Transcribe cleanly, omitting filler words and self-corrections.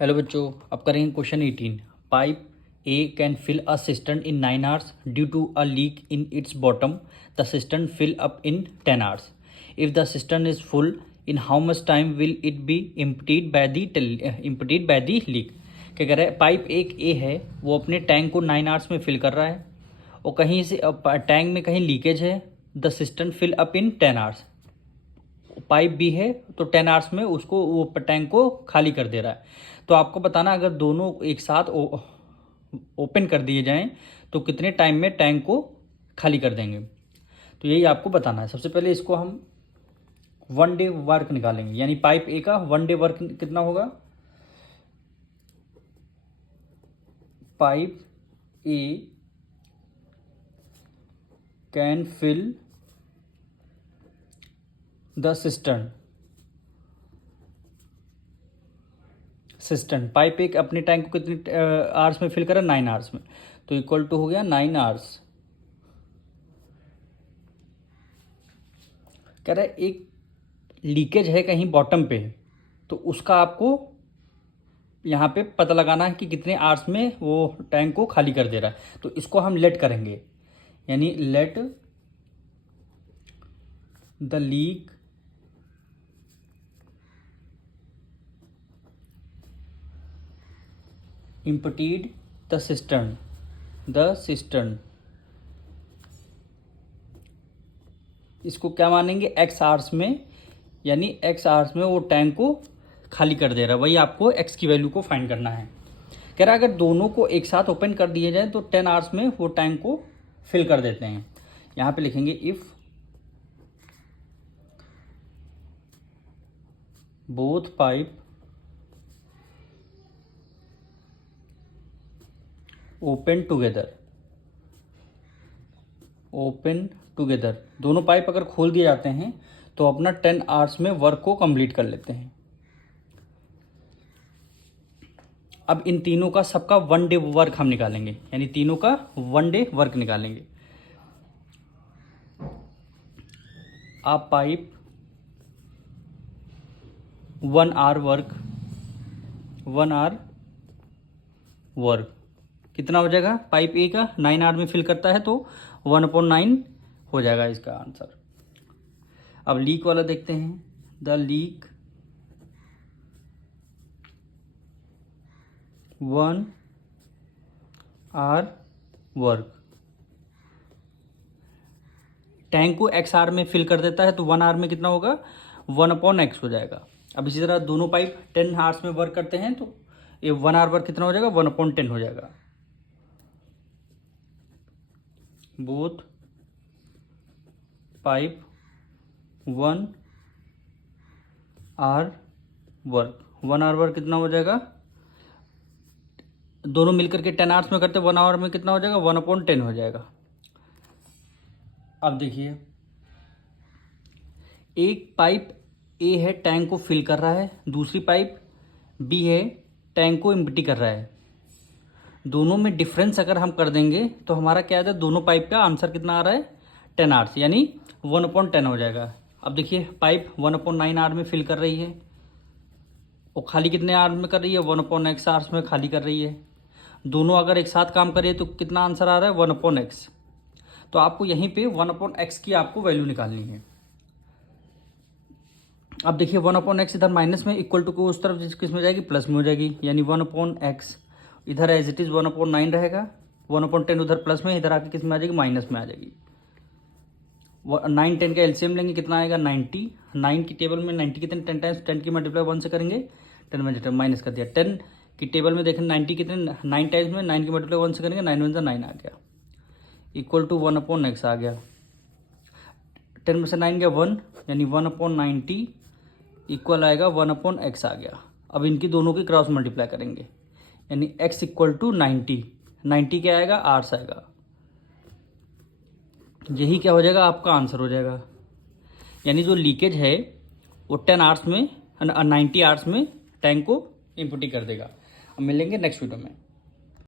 Hello बच्चों, अब करेंगे question 18। Pipe A can fill a cistern in 9 hours due to a leak in its bottom. The cistern fill up in 10 hours। If the cistern is full, in how much time will it be emptied by the leak. क्या कह रहा है, pipe एक ए है, वो अपने tank को 9 hours में फिल कर रहा है और कहीं से टैंक में कहीं लीकेज है। The cistern fill up in 10 hours। Pipe भी है तो 10 hours में उसको वो टैंक को खाली कर दे रहा है। तो आपको बताना, अगर दोनों एक साथ ओपन कर दिए जाएं तो कितने टाइम में टैंक को खाली कर देंगे। तो यही आपको बताना है। सबसे पहले इसको हम 1 day वर्क निकालेंगे, यानी पाइप ए का 1 day वर्क कितना होगा। Pipe A can fill the cistern pipe एक अपने टैंक को कितने आवर्स में फिल करा, 9 hours में। तो इक्वल टू हो गया 9 hours। कह रहा है एक लीकेज है कहीं बॉटम पे, तो उसका आपको यहाँ पे पता लगाना है कि कितने आवर्स में वो टैंक को खाली कर दे रहा है। तो इसको हम लेट करेंगे, यानी let the leak emptied the cistern. इसको क्या मानेंगे, एक्स आवर्स में, यानी एक्स आवर्स में वो टैंक को खाली कर दे रहा है। वही आपको एक्स की वैल्यू को फाइंड करना है। कह रहा है अगर दोनों को एक साथ ओपन कर दिए जाए तो 10 hours में वो टैंक को फिल कर देते हैं। यहाँ पे लिखेंगे if both pipe open together, दोनों पाइप अगर खोल दिए जाते हैं तो अपना 10 hours में वर्क को कंप्लीट कर लेते हैं। अब इन तीनों का सबका 1 day वर्क हम निकालेंगे, यानी तीनों का 1 day वर्क निकालेंगे। आप पाइप 1 hour वर्क कितना हो जाएगा। पाइप ए का 9 hour में फिल करता है तो 1/9 हो जाएगा इसका आंसर। अब लीक वाला देखते हैं। The leak 1 hour work, tank को एक्स आर में फिल कर देता है तो 1 hour में कितना होगा, 1/x हो जाएगा। अब इसी तरह दोनों पाइप 10 hours में वर्क करते हैं तो ये 1 hour वर्क कितना हो जाएगा, 1/10 हो जाएगा। Both pipe 1 hour work, 1 hour work कितना हो जाएगा, दोनों मिलकर के 10 hours में करते 1 hour में कितना हो जाएगा, 1/10 हो जाएगा। अब देखिए, एक पाइप ए है टैंक को फिल कर रहा है, दूसरी पाइप बी है टैंक को एम्प्टी कर रहा है। दोनों में डिफरेंस अगर हम कर देंगे तो हमारा क्या आता है, दोनों पाइप का आंसर कितना आ रहा है, 10 hours, यानी 1/10 हो जाएगा। अब देखिए पाइप 1/9 hour में फिल कर रही है और खाली कितने आवर में कर रही है, 1/x hours में खाली कर रही है। दोनों अगर एक साथ काम करें तो कितना आंसर आ रहा है, 1/x। तो आपको यहीं पे 1/x की आपको वैल्यू निकालनी है। अब देखिए 1/x इधर माइनस में, इक्वल टू को उस तरफ किस में जाएगी, प्लस में हो जाएगी, यानी 1/x इधर एज इट इज 1/9 रहेगा, 1/10 उधर प्लस में, इधर आके किस में आ जाएगी, माइनस में आ जाएगी। 9 10 का एलसीएम लेंगे कितना आएगा, 90। 9 की टेबल में 90 कितने 10 टाइम्स, 10 की मल्टीप्लाई 1 से करेंगे, 10 में माइनस कर दिया। 10 की टेबल में देखें 90 कितने 9 टाइम्स में, 9 की मल्टीप्लाई 1 से करेंगे, 9 1 9 आ गया, इक्वल टू 1/x आ गया। 10 में से 9 गया 1, यानी 1/90 इक्वल आएगा 1/x आ गया। अब इनकी दोनों की क्रॉस मल्टीप्लाई करेंगे, यानी x इक्वल टू 90, 90 क्या आएगा, आर्स आएगा। यही क्या हो जाएगा, आपका आंसर हो जाएगा। यानी जो लीकेज है वो 10 hours में 90 hours में टैंक को इम्पुटी कर देगा। अब मिलेंगे नेक्स्ट वीडियो में।